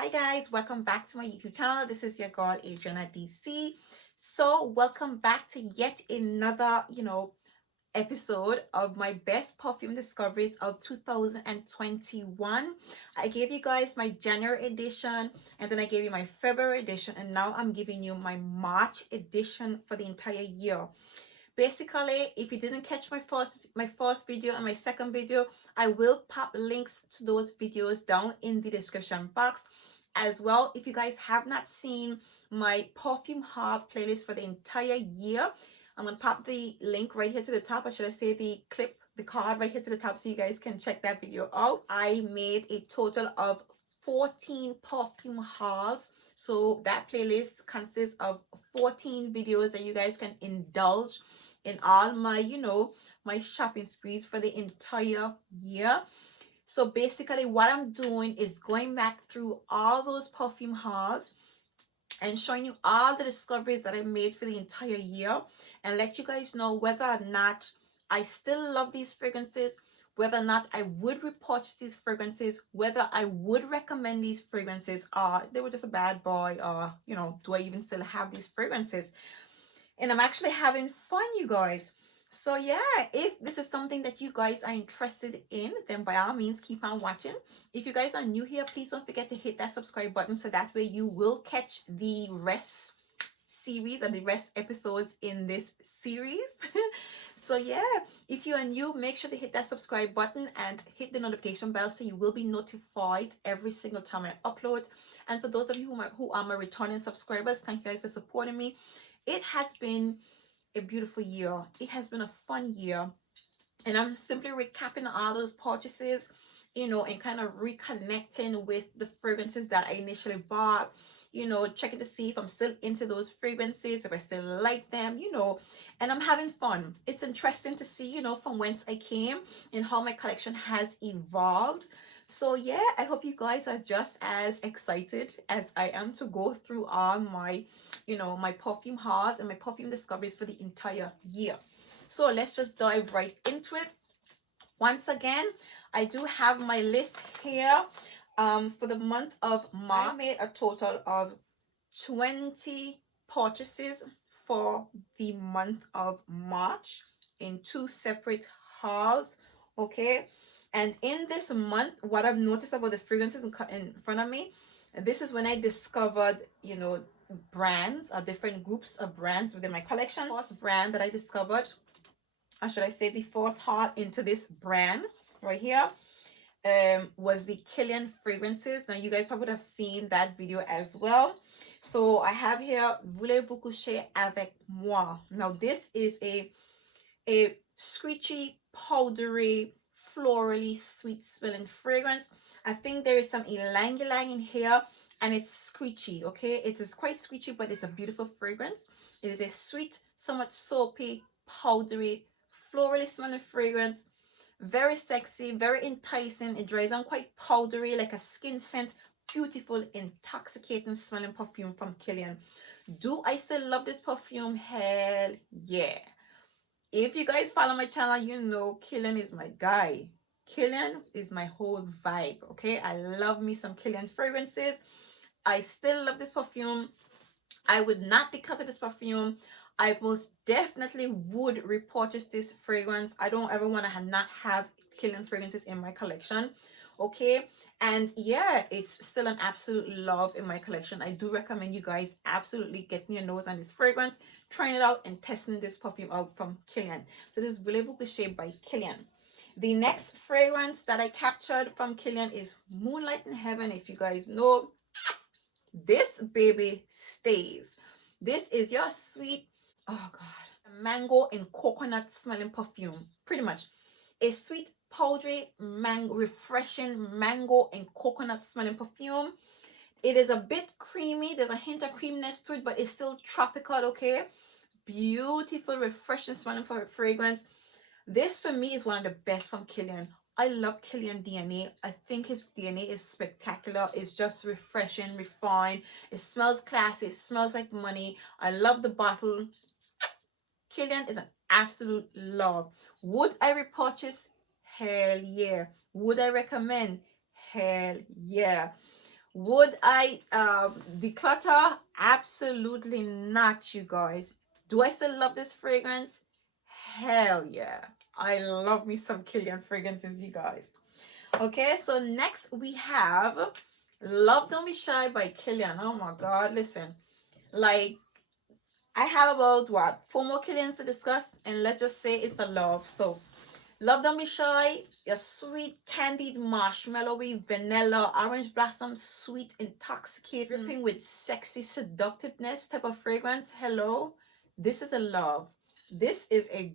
Hi guys, welcome back to my YouTube channel. This is your girl Adriana DC. So welcome back to yet another, episode of my best perfume discoveries of 2021. I gave you guys my January edition, and then I gave you my February edition, and now I'm giving you my March edition for the entire year. Basically, if you didn't catch my first video and my second video, I will pop links to those videos down in the description box. As well, if you guys have not seen my perfume haul playlist for the entire year, I'm gonna pop the link right here to the top, or should I say the card right here to the top, so you guys can check that video out. I made a total of 14 perfume hauls, so that playlist consists of 14 videos that you guys can indulge in all my my shopping sprees for the entire year. So basically what I'm doing is going back through all those perfume hauls and showing you all the discoveries that I made for the entire year, and let you guys know whether or not I still love these fragrances, whether or not I would repurchase these fragrances, whether I would recommend these fragrances, or they were just a bad boy, or do I even still have these fragrances. And I'm actually having fun, you guys. So yeah, if this is something that you guys are interested in, then by all means keep on watching. If you guys are new here, please don't forget to hit that subscribe button, so that way you will catch the rest series and the rest episodes in this series. So yeah, if you are new, make sure to hit that subscribe button and hit the notification bell, so you will be notified every single time I upload. And for those of you who are my returning subscribers, thank you guys for supporting me. It has been a beautiful year. It has been a fun year, and I'm simply recapping all those purchases, and kind of reconnecting with the fragrances that I initially bought, checking to see if I'm still into those fragrances, if I still like them, and I'm having fun. It's interesting to see, from whence I came and how my collection has evolved. So yeah, I hope you guys are just as excited as I am to go through all my, my perfume hauls and my perfume discoveries for the entire year. So let's just dive right into it. Once again, I do have my list here. For the month of March, I made a total of 20 purchases for the month of March in two separate hauls. Okay, and in this month, what I've noticed about the fragrances in front of me, this is when I discovered, brands or different groups of brands within my collection. First brand that I discovered, or should I say the first haul into this brand right here, was the Kilian fragrances. Now you guys probably would have seen that video as well. So I have here Voulez-vous coucher avec moi. Now this is a screechy, powdery, florally sweet smelling fragrance. I think there is some ylang ylang in here, and it's screechy. Okay, it is quite screechy, but it's a beautiful fragrance. It is a sweet, somewhat soapy, powdery, florally smelling fragrance. Very sexy, very enticing. It dries on quite powdery, like a skin scent. Beautiful, intoxicating smelling perfume from Kilian. Do I still love this perfume? Hell yeah. If you guys follow my channel, you know Kilian is my guy. Kilian is my whole vibe. Okay, I love me some Kilian fragrances. I still love this perfume. I would not declutter this perfume. I most definitely would repurchase this fragrance. I don't ever want to not have Kilian fragrances in my collection. Okay, and yeah, it's still an absolute love in my collection. I do recommend you guys absolutely getting your nose on this fragrance, trying it out, and testing this perfume out from Kilian. So this is Voulez-vous coucher by Kilian. The next fragrance that I captured from Kilian is Moonlight in Heaven. If you guys know, this baby stays. This is your sweet, oh god, mango and coconut smelling perfume. Pretty much a sweet, powdery, mango, refreshing mango and coconut smelling perfume. It is a bit creamy. There's a hint of creaminess to it, but it's still tropical. Okay, beautiful, refreshing smelling fragrance. This for me is one of the best from Kilian. I love Kilian DNA. I think his DNA is spectacular. It's just refreshing, refined. It smells classy. It smells like money. I love the bottle. Kilian is an absolute love. Would I repurchase? Hell yeah. Would I recommend? Hell yeah. Would I declutter? Absolutely not, you guys. Do I still love this fragrance? Hell yeah. I love me some Kilian fragrances, you guys. Okay, so next we have Love Don't Be Shy by Kilian. Oh my god, listen. Like, I have about what, 4 more Kilians to discuss, and let's just say it's a love. So Love Don't Be Shy, a sweet candied marshmallowy vanilla orange blossom, sweet intoxicated, dripping with sexy seductiveness type of fragrance. Hello, this is a love. This is a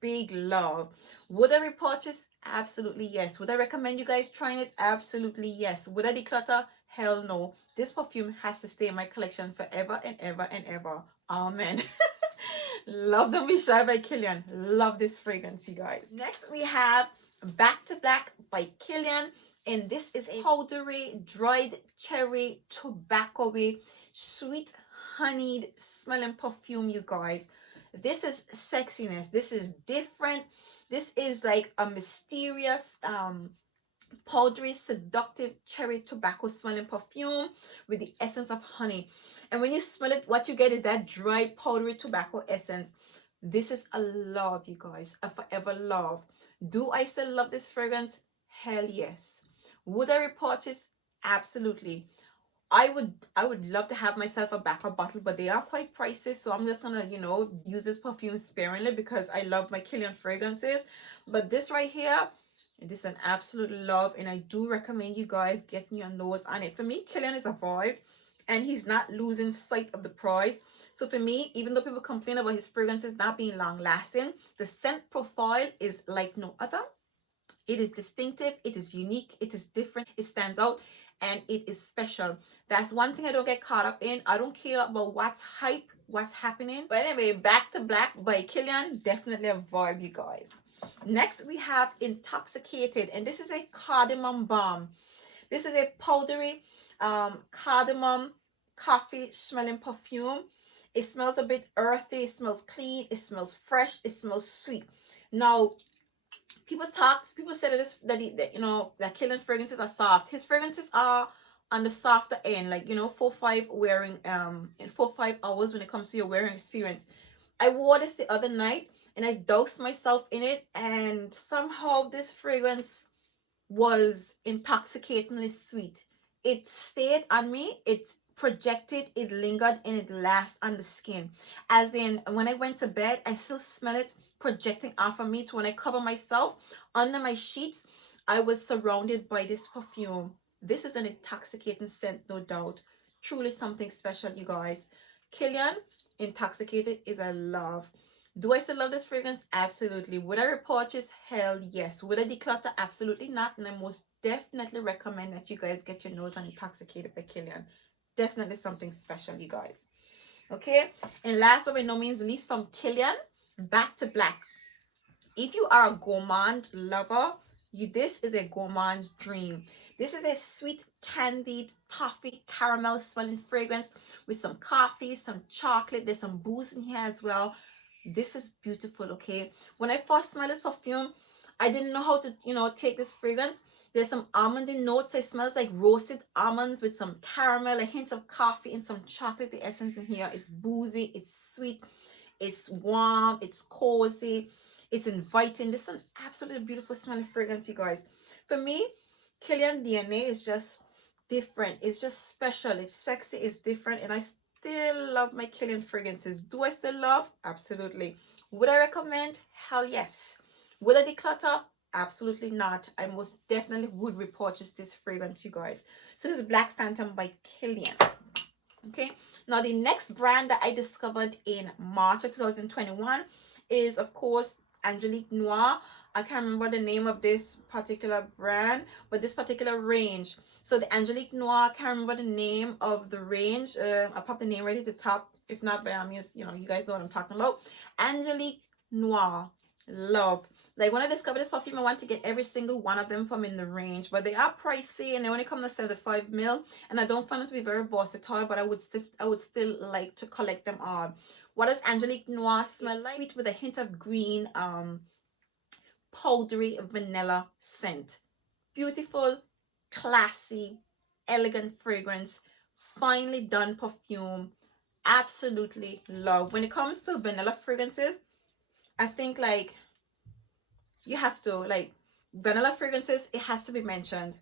big love. Would I repurchase? Absolutely yes. Would I recommend you guys trying it? Absolutely yes. Would I declutter? Hell no. This perfume has to stay in my collection forever and ever and ever. Amen. Love Don't Be Shy by Kilian. Love this fragrance, you guys. Next, we have Back to Black by Kilian. And this is a powdery, dried cherry, tobacco-y, sweet, honeyed smelling perfume, you guys. This is sexiness. This is different. This is like a mysterious, powdery, seductive cherry tobacco smelling perfume with the essence of honey. And when you smell it, what you get is that dry powdery tobacco essence. This is a love, you guys, a forever love. Do I still love this fragrance? Hell yes. Would I repurchase? Absolutely. I would love to have myself a backup bottle, but they are quite pricey, so I'm just gonna, use this perfume sparingly because I love my Kilian fragrances. But this right here, this is an absolute love, and I do recommend you guys getting your nose on it. For me, Kilian is a vibe, and he's not losing sight of the prize. So for me, even though people complain about his fragrances not being long lasting, the scent profile is like no other. It is distinctive, it is unique, it is different, it stands out, and it is special. That's one thing I don't get caught up in. I don't care about what's hype, what's happening. But anyway, Back to Black by Kilian, definitely a vibe, you guys. Next, we have Intoxicated, and this is a cardamom balm. This is a powdery cardamom coffee smelling perfume. It smells a bit earthy, it smells clean, it smells fresh, it smells sweet. Now, people say that that Kilian fragrances are soft. His fragrances are on the softer end, like 4-5 wearing in 4-5 hours when it comes to your wearing experience. I wore this the other night and I doused myself in it, and somehow this fragrance was intoxicatingly sweet. It stayed on me, it projected, it lingered, and it lasted on the skin. As in, when I went to bed, I still smell it projecting off of me to when I cover myself under my sheets. I was surrounded by this perfume. This is an intoxicating scent, no doubt. Truly something special, you guys. Kilian, Intoxicated is a love. Do I still love this fragrance? Absolutely. Would I repurchase? Hell yes. Would I declutter? Absolutely not. And I most definitely recommend that you guys get your nose on Intoxicated by Kilian. Definitely something special, you guys. Okay. And last but by no means least, from Kilian, Back to Black. If you are a gourmand lover, this is a gourmand's dream. This is a sweet candied toffee caramel smelling fragrance with some coffee, some chocolate. There's some booze in here as well. This is beautiful. Okay, when I first smelled this perfume, I didn't know how to take this fragrance. There's some almondy notes. It smells like roasted almonds with some caramel, a hint of coffee, and some chocolate. The essence in here is boozy, it's sweet, it's warm, it's cozy, it's inviting. This is an absolutely beautiful smelling fragrance, you guys. For me, Kilian DNA is just different. It's just special. It's sexy. It's different. And I still love my Kilian fragrances. Do I still love? Absolutely. Would I recommend? Hell yes. Would I declutter? Absolutely not. I most definitely would repurchase this fragrance, you guys. So this is Black Phantom by Kilian. Okay, now the next brand that I discovered in March of 2021 is, of course, Angelique Noir. I can't remember the name of this particular brand, but this particular range. So the Angelique Noir, I can't remember the name of the range. I'll pop the name right at the top. If not, by all means, you guys know what I'm talking about. Angelique Noir. Love. Like, when I discovered this perfume, I want to get every single one of them from in the range, but they are pricey and they only come to 75 ml, and I don't find it to be very versatile, but I would still like to collect them all. What does Angelique Noir smell like? Sweet with a hint of green, powdery vanilla scent. Beautiful, classy, elegant fragrance, finely done perfume. Absolutely love. When it comes to vanilla fragrances, I think like you have to like vanilla fragrances, it has to be mentioned.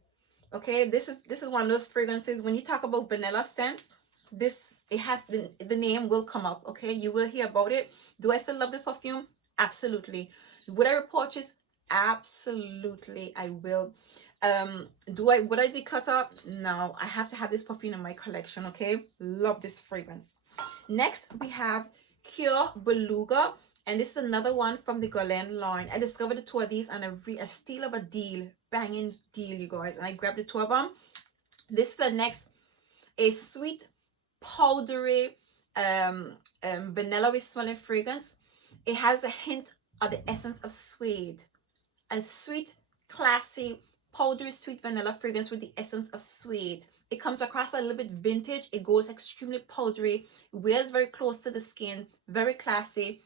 Okay, this is one of those fragrances when you talk about vanilla scents, this it has the name will come up. Okay, you will hear about it. Do I still love this perfume? Absolutely. Would I repurchase? Absolutely I will. Do I would I declutter? No, I have to have this perfume in my collection. Okay, love this fragrance. Next we have Cure Beluga, and this is another one from the Guerlain line. I discovered the two of these and a steal of a deal, banging deal, you guys. And I grabbed the two of them. This is the next, a sweet, powdery, vanilla smelling fragrance. It has a hint of the essence of suede. A sweet, classy, powdery sweet vanilla fragrance with the essence of suede. It comes across a little bit vintage. It goes extremely powdery, wears very close to the skin, very classy,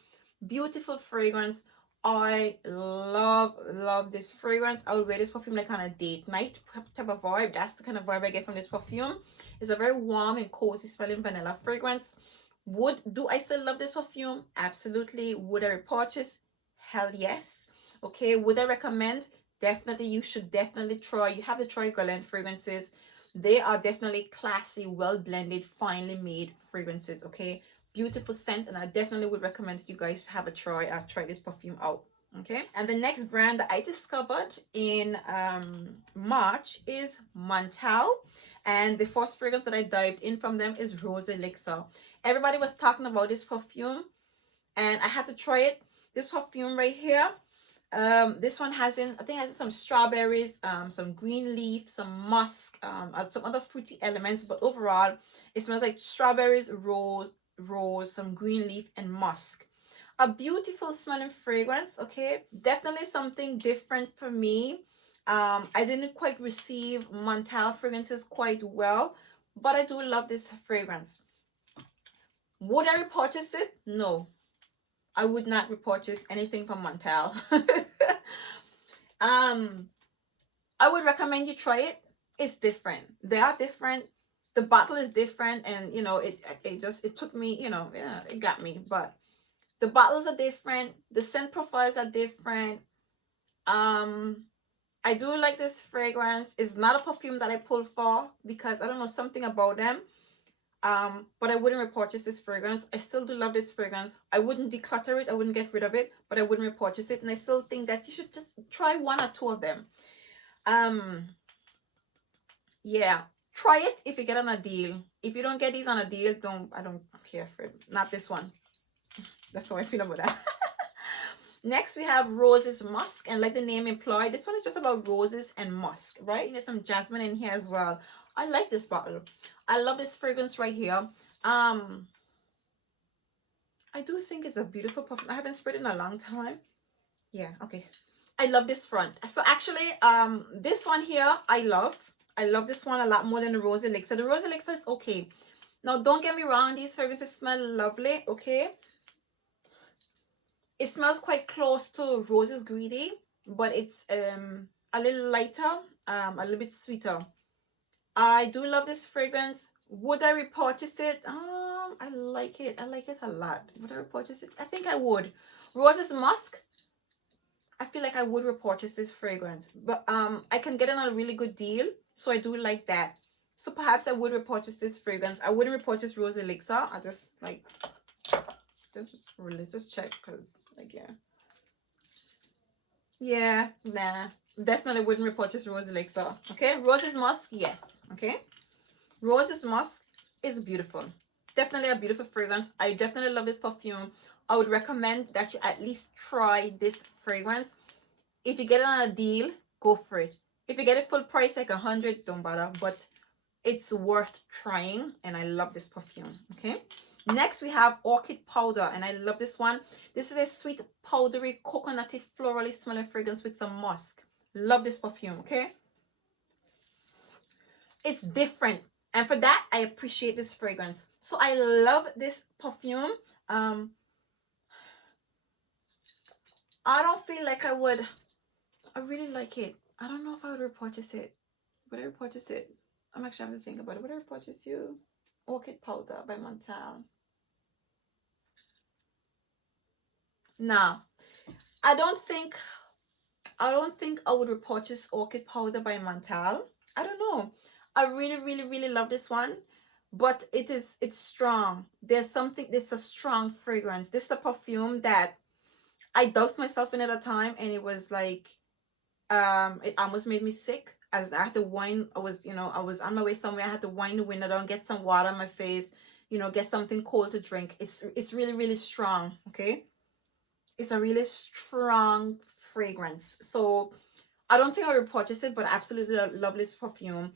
beautiful fragrance. I love this fragrance. I would wear this perfume like on a date night type of vibe. That's the kind of vibe I get from this perfume. It's a very warm and cozy smelling vanilla fragrance. Do I still love this perfume? Absolutely. Would I repurchase? Hell yes. Okay, would I recommend? Definitely. You should definitely try. You have to try Guerlain fragrances. They are definitely classy, well blended, finely made fragrances. Okay, beautiful scent, and I definitely would recommend that you guys have a try this perfume out. Okay, and the next brand that I discovered in March is Montal, and the first fragrance that I dived in from them is Rose Elixir. Everybody was talking about this perfume and I had to try it. This perfume right here, this one has in, I think has some strawberries, some green leaf, some musk, some other fruity elements, but overall it smells like strawberries, rose, some green leaf, and musk. A beautiful smelling fragrance. Okay, definitely something different for me. I didn't quite receive Montal fragrances quite well, but I do love this fragrance. Would I repurchase it? No, I would not repurchase anything from Montal. I would recommend you try it. It's different. They are different. The bottle is different, and you know it took me, you know, yeah, it got me. But the bottles are different. The scent profiles are different. I do like this fragrance. It's not a perfume that I pull for because I don't know, something about them. But I wouldn't repurchase this fragrance. I still do love this fragrance. I wouldn't declutter it. I wouldn't get rid of it, but I wouldn't repurchase it. And I still think that you should just try one or two of them. Yeah, try it if you get on a deal. If you don't get these on a deal, I don't care for it. Not this one. That's how I feel about that. Next, we have Roses Musk, and like the name implied, this one is just about roses and musk, right? There's some jasmine in here as well. I like this bottle. I love this fragrance right here. I do think it's a beautiful perfume. I haven't sprayed it in a long time. Yeah, okay. I love this front. So actually, this one here, I love this one a lot more than the Rose Elixir. The Rose Elixir is okay. Now, don't get me wrong, these fragrances smell lovely, okay? It smells quite close to Roses Greedy, but it's a little lighter, a little bit sweeter. I do love this fragrance. Would I repurchase it? I like it. I like it a lot. Would I repurchase it? I think I would. Roses Musk, I feel like I would repurchase this fragrance, but I can get it on a really good deal, so I do like that. So perhaps I would repurchase this fragrance. I wouldn't repurchase Rose Elixir. I just like let's just check, because like yeah, nah, definitely wouldn't repurchase Rose Elixir. Okay, Roses Musk, yes. Okay, Roses Musk is beautiful. Definitely a beautiful fragrance. I definitely love this perfume. I would recommend that you at least try this fragrance. If you get it on a deal, go for it. If you get it full price, like 100, don't bother. But it's worth trying, and I love this perfume. Okay. Next, we have Orchid Powder, and I love this one. This is a sweet, powdery, coconutty, florally smelling fragrance with some musk. Love this perfume. Okay. It's different, and for that, I appreciate this fragrance. So I love this perfume. I don't feel like I would. I really like it. I don't know if I would repurchase it. Would I repurchase it? I'm actually having to think about it. Would I repurchase you? Orchid powder by Montal. Now, I don't think I would repurchase orchid powder by Montal. I don't know. I really love this one, but it's strong. There's something. It's a strong fragrance. This is the perfume that I doused myself in at a time, and it was like it almost made me sick. As I had to wind, I was on my way somewhere. I had to wind the window down, get some water on my face, get something cold to drink. It's really strong. Okay, it's a really strong fragrance. So I don't think I would purchase it, but I absolutely love this perfume.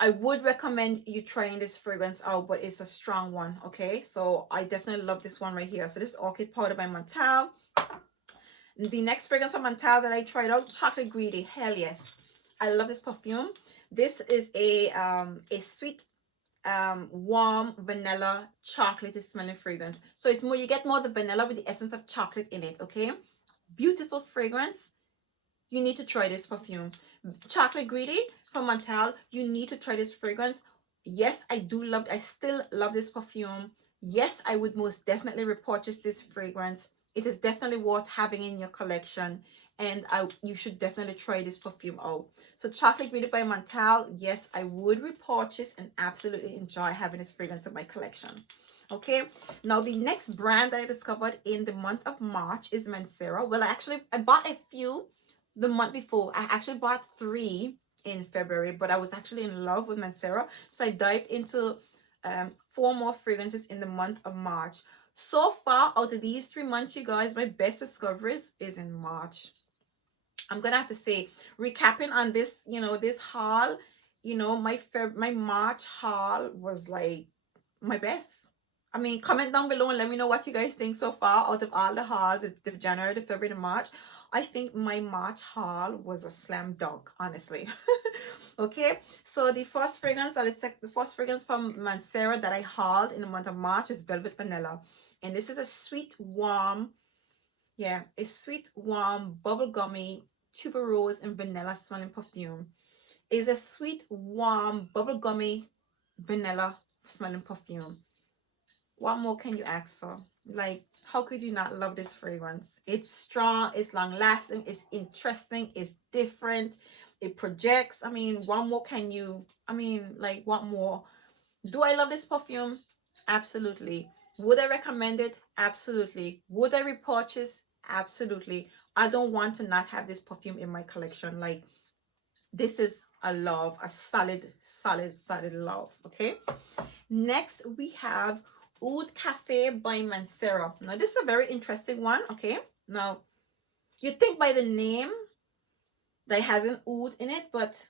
I would recommend you trying this fragrance out, but it's a strong one. Okay, so I definitely love this one right here. So this is Orchid Powder by Montal. The next fragrance from Montal that I tried out, Chocolate Greedy. Hell yes, I love this perfume. This is a sweet warm vanilla chocolate smelling fragrance. So it's more, you get more the vanilla with the essence of chocolate in it. Okay, beautiful fragrance. You need to try this perfume. Chocolate Greedy from Montal. You need to try this fragrance. Yes, I still love this perfume. Yes, I would most definitely repurchase this fragrance. It is definitely worth having in your collection, and you should definitely try this perfume out. So Chocolate Greedy by Montal, yes, I would repurchase and absolutely enjoy having this fragrance in my collection. Okay, now the next brand that I discovered in the month of March is Mancera. Well, I bought a few the month before. I actually bought 3 in February, but I was actually in love with Mancera, so I dived into 4 more fragrances in the month of March. So far, out of these 3 months, you guys, my best discoveries is in March. I'm gonna have to say, recapping on this, this haul, my March haul was like my best. I mean, comment down below and let me know what you guys think so far out of all the hauls. It's the January, the February, the March. I think my March haul was a slam dunk, honestly. Okay, so the first fragrance, the first fragrance from Mancera that I hauled in the month of March is Velvet Vanilla. And this is a sweet, warm, a sweet, warm, bubblegummy, tuberose and vanilla smelling perfume. It's a sweet, warm, bubblegummy, vanilla smelling perfume. What more can you ask for? Like, how could you not love this fragrance? It's strong, it's long lasting, it's interesting, it's different, it projects. I mean, what more can you, like, what more? Do I love this perfume? Absolutely. Would I recommend it? Absolutely. Would I repurchase? Absolutely. I don't want to not have this perfume in my collection. Like, this is a love, a solid love. Okay, next we have Oud Cafe by Mancera. Now this is a very interesting one. Okay, now you'd think by the name that it has an oud in it, but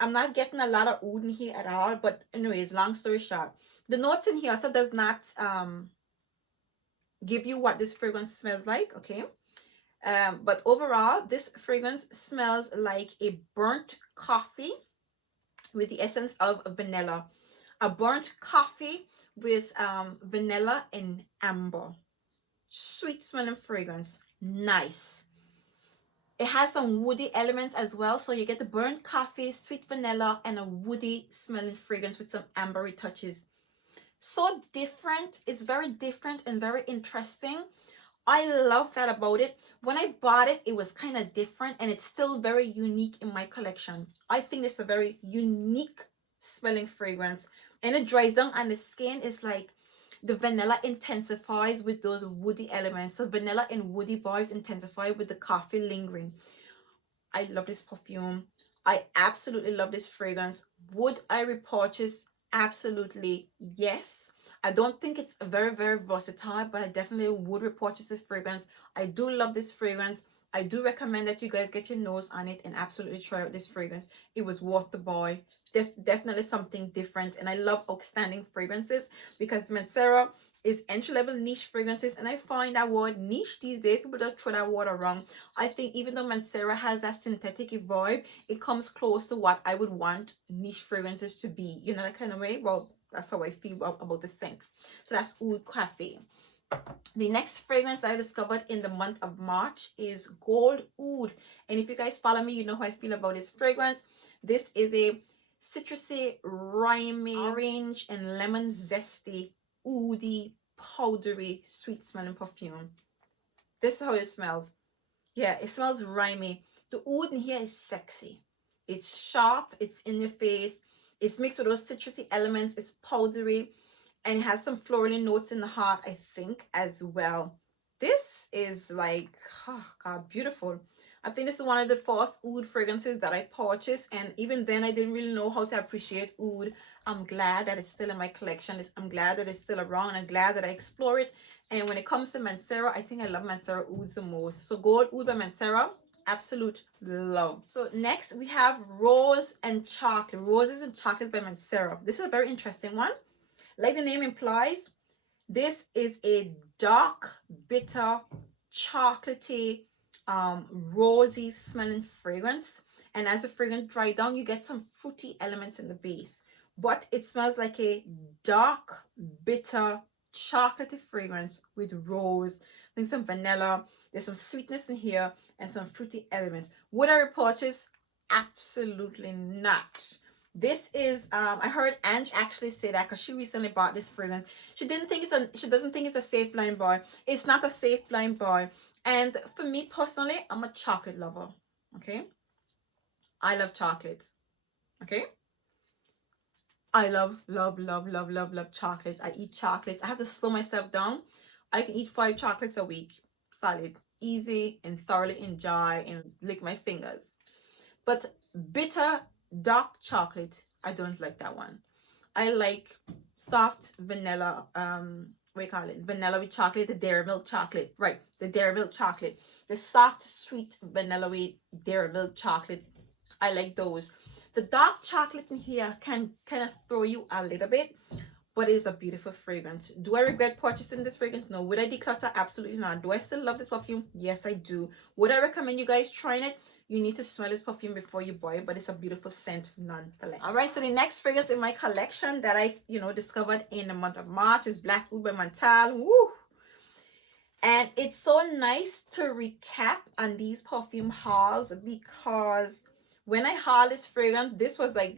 I'm not getting a lot of oud in here at all. But anyways, long story short, the notes in here also does not give you what this fragrance smells like. Okay, but overall this fragrance smells like a burnt coffee with the essence of vanilla. A burnt coffee with vanilla and amber. Sweet smelling fragrance. Nice. It has some woody elements as well. So you get the burnt coffee, sweet vanilla, and a woody smelling fragrance with some ambery touches. So different. It's very different and very interesting. I love that about it. When I bought it, it was kind of different, and it's still very unique in my collection. I think it's a very unique smelling fragrance, and it dries down on the skin. It's like the vanilla intensifies with those woody elements. So vanilla and woody vibes intensify with the coffee lingering. I love this perfume. I absolutely love this fragrance. Would I repurchase? Absolutely yes. I don't think it's very versatile, but I definitely would repurchase this fragrance. I do love this fragrance. I do recommend that you guys get your nose on it and absolutely try out this fragrance. It was worth the buy. Definitely something different, and I love outstanding fragrances because Mancera is entry-level niche fragrances, and I find that word niche these days, people just throw that word around. I think even though Mancera has that synthetic vibe, it comes close to what I would want niche fragrances to be, that kind of way. Well, that's how I feel about the scent. So that's Oud Cafe. The next fragrance that I discovered in the month of March is Gold Oud. And if you guys follow me, you know how I feel about this fragrance. This is a citrusy, rimey, orange, and lemon zesty, oody, powdery, sweet smelling perfume. This is how it smells. Yeah, it smells rimey. The oud in here is sexy. It's sharp, it's in your face, it's mixed with those citrusy elements, it's powdery, and it has some floral notes in the heart, I think, as well. This is like, oh God, beautiful. I think this is one of the first oud fragrances that I purchased, and even then I didn't really know how to appreciate oud. I'm glad that it's still in my collection. I'm glad that it's still around, and I'm glad that I explore it. And when it comes to Mancera, I think I love Mancera ouds the most. So Gold Oud by Mancera, absolute love. So next we have Rose and Chocolate. Roses and Chocolate by Mancera. This is a very interesting one. Like the name implies, this is a dark, bitter, chocolatey, rosy smelling fragrance. And as the fragrance dries down, you get some fruity elements in the base. But it smells like a dark, bitter, chocolatey fragrance with rose. I think some vanilla. There's some sweetness in here and some fruity elements. Would I repurchase? Absolutely not. This is I heard Ange actually say that because she recently bought this fragrance. She doesn't think it's a safe blind buy. It's not a safe blind buy. And for me personally, I'm a chocolate lover. Okay, I love chocolates. Okay, I love chocolates. I eat chocolates. I have to slow myself down. I can eat 5 chocolates a week, solid, easy, and thoroughly enjoy and lick my fingers. But bitter dark chocolate, I don't like that one. I like soft vanilla, what do you call it, vanilla with chocolate, the dairy milk chocolate, right, the dairy milk chocolate, the soft sweet vanilla with dairy milk chocolate. I like those. The dark chocolate in here can kind of throw you a little bit, but it is a beautiful fragrance. Do I regret purchasing this fragrance? No. Would I declutter? Absolutely not. Do I still love this perfume? Yes, I do. Would I recommend you guys trying it? You need to smell this perfume before you buy it, but it's a beautiful scent nonetheless. All right, so the next fragrance in my collection that I, discovered in the month of March is Black Ubermental. Woo! And it's so nice to recap on these perfume hauls because when I hauled this fragrance, this was like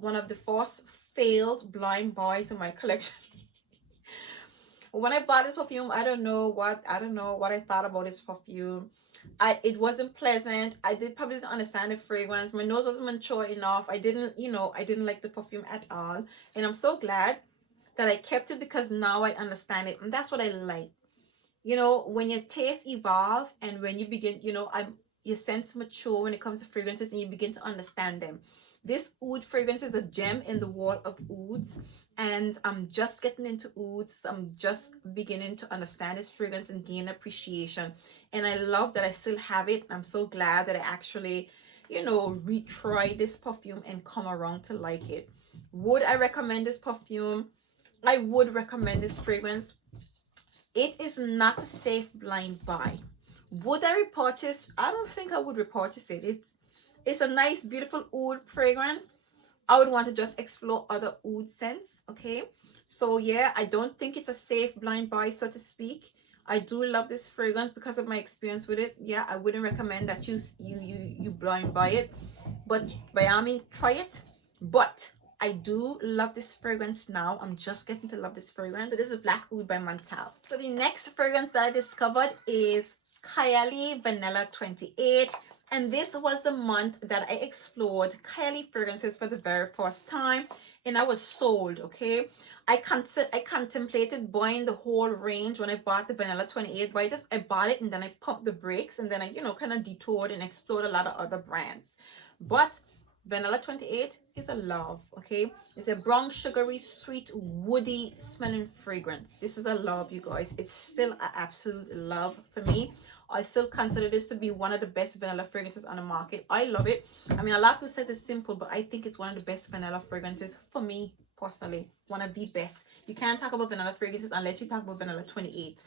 one of the first failed blind buys in my collection. When I bought this perfume, I don't know what I thought about this perfume. It wasn't pleasant. I probably didn't understand the fragrance. My nose wasn't mature enough. I didn't like the perfume at all. And I'm so glad that I kept it because now I understand it. And that's what I like. When your taste evolve and when you begin, your sense mature when it comes to fragrances and you begin to understand them. This oud fragrance is a gem in the world of ouds, and I'm just getting into ouds. I'm just beginning to understand this fragrance and gain appreciation, and I love that I still have it. I'm so glad that I actually retry this perfume and come around to like it. Would I recommend this perfume? I would recommend this fragrance. It is not a safe blind buy. Would I repurchase? I don't think I would repurchase it. It's a nice, beautiful oud fragrance. I would want to just explore other oud scents. Okay, so yeah, I don't think it's a safe blind buy, so to speak. I do love this fragrance because of my experience with it. Yeah, I wouldn't recommend that you blind buy it, but by all means try it. But I do love this fragrance now. I'm just getting to love this fragrance. So this is Black Oud by Mantal. So the next fragrance that I discovered is Kylie Vanilla 28. And this was the month that I explored Kylie fragrances for the very first time. And I was sold, okay? I contemplated buying the whole range when I bought the Vanilla 28. But I bought it and then I pumped the brakes. And then I, kind of detoured and explored a lot of other brands. But Vanilla 28 is a love, okay? It's a brown, sugary, sweet, woody smelling fragrance. This is a love, you guys. It's still an absolute love for me. I still consider this to be one of the best vanilla fragrances on the market. I love it. I mean, a lot of people says it's simple, but I think it's one of the best vanilla fragrances for me personally. One of the best. You can't talk about vanilla fragrances unless you talk about Vanilla 28.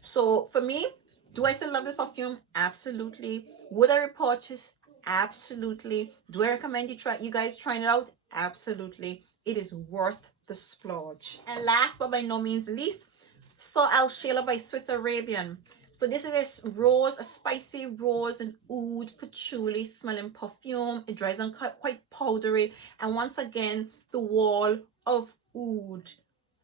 So for me, do I still love this perfume? Absolutely. Would I repurchase? Absolutely. Do I recommend you guys trying it out? Absolutely. It is worth the splurge. And last but by no means least, Sheila by Swiss Arabian. So this is a rose, a spicy rose and oud patchouli smelling perfume. It dries on quite powdery, and once again the wall of oud.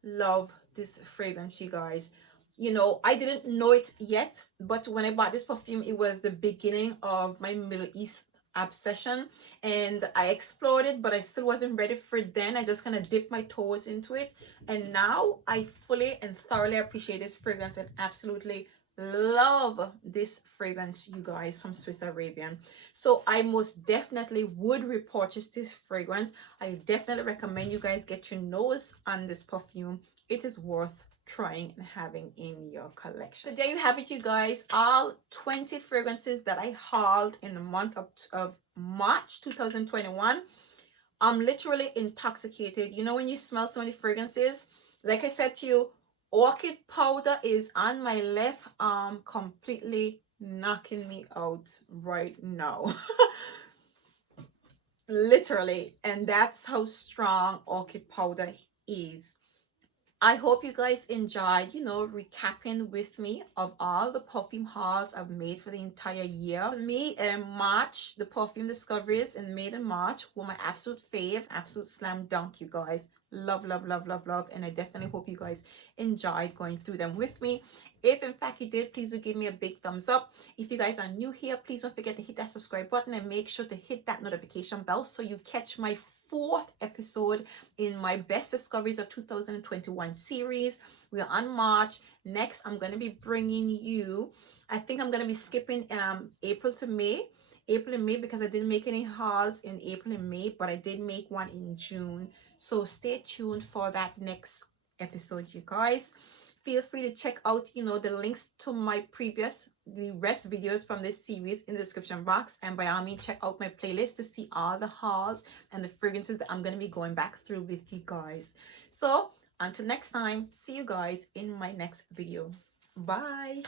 Love this fragrance, you guys. You know, I didn't know it yet, but when I bought this perfume, it was the beginning of my Middle East obsession, and I explored it, but I still wasn't ready for it then. I just kind of dipped my toes into it, and now I fully and thoroughly appreciate this fragrance and absolutely love this fragrance, you guys, from Swiss Arabian. So I most definitely would repurchase this fragrance. I definitely recommend you guys get your nose on this perfume. It is worth trying and having in your collection. So there you have it, you guys, all 20 fragrances that I hauled in the month of March 2021. I'm literally intoxicated. You know, when you smell so many fragrances, like I said to you, orchid powder is on my left arm, completely knocking me out right now. Literally. And that's how strong orchid powder is. I hope you guys enjoyed, you know, recapping with me of all the perfume hauls I've made for the entire year. For me, March, the perfume discoveries in May and March were my absolute fave, absolute slam dunk, you guys. Love, love, love, love, love. And I definitely hope you guys enjoyed going through them with me. If in fact you did, please do give me a big thumbs up. If you guys are new here, please don't forget to hit that subscribe button and make sure to hit that notification bell so you catch my 4th episode in my Best Discoveries of 2021 series. We are on March. Next, I'm going to be bringing you, I think I'm going to be skipping April and May, because I didn't make any hauls in April and May, but I did make one in June. So stay tuned for that next episode, you guys. Feel free to check out, you know, the links to my the rest videos from this series in the description box, and by all means check out my playlist to see all the hauls and the fragrances that I'm going to be going back through with you guys. So until next time, see you guys in my next video. Bye.